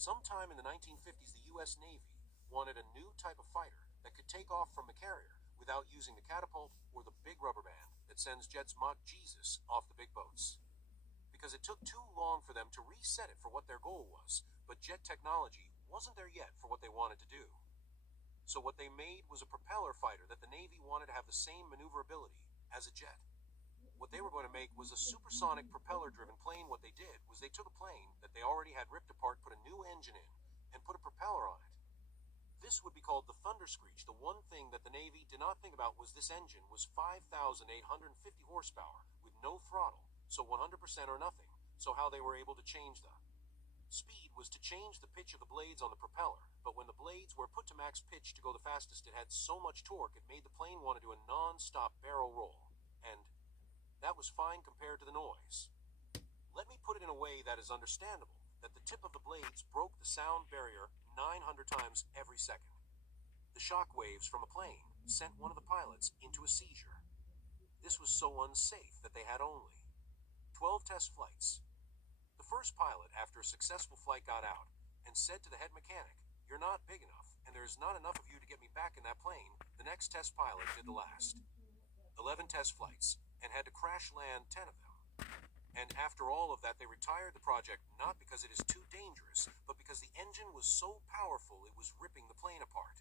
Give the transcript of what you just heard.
Sometime in the 1950s, the U.S. Navy wanted a new type of fighter that could take off from the carrier without using the catapult or the big rubber band that sends jets Mach Jesus off the big boats. Because it took too long for them to reset it for what their goal was, but jet technology wasn't there yet for what they wanted to do. So what they made was a propeller fighter that the Navy wanted to have the same maneuverability as a jet. What they were going to make was a supersonic propeller-driven plane. What they did was they took a plane that they already had ripped apart, put a new engine in, and put a propeller on it. This would be called the thunderscreech. The one thing that the Navy did not think about was this engine was 5,850 horsepower with no throttle, so 100% or nothing. So how they were able to change the speed was to change the pitch of the blades on the propeller, but when the blades were put to max pitch to go the fastest, it had so much torque it made the plane want to do a non-stop barrel roll. And that was fine compared to the noise. Let me put it in a way that is understandable, that the tip of the blades broke the sound barrier 900 times every second. The shock waves from a plane sent one of the pilots into a seizure. This was so unsafe that they had only 12 test flights. The first pilot, after a successful flight, got out and said to the head mechanic, "You're not big enough, and there is not enough of you to get me back in that plane." The next test pilot did the last 11 test flights and had to crash land 10 of them. And after all of that, they retired the project, not because it is too dangerous, but because the engine was so powerful it was ripping the plane apart.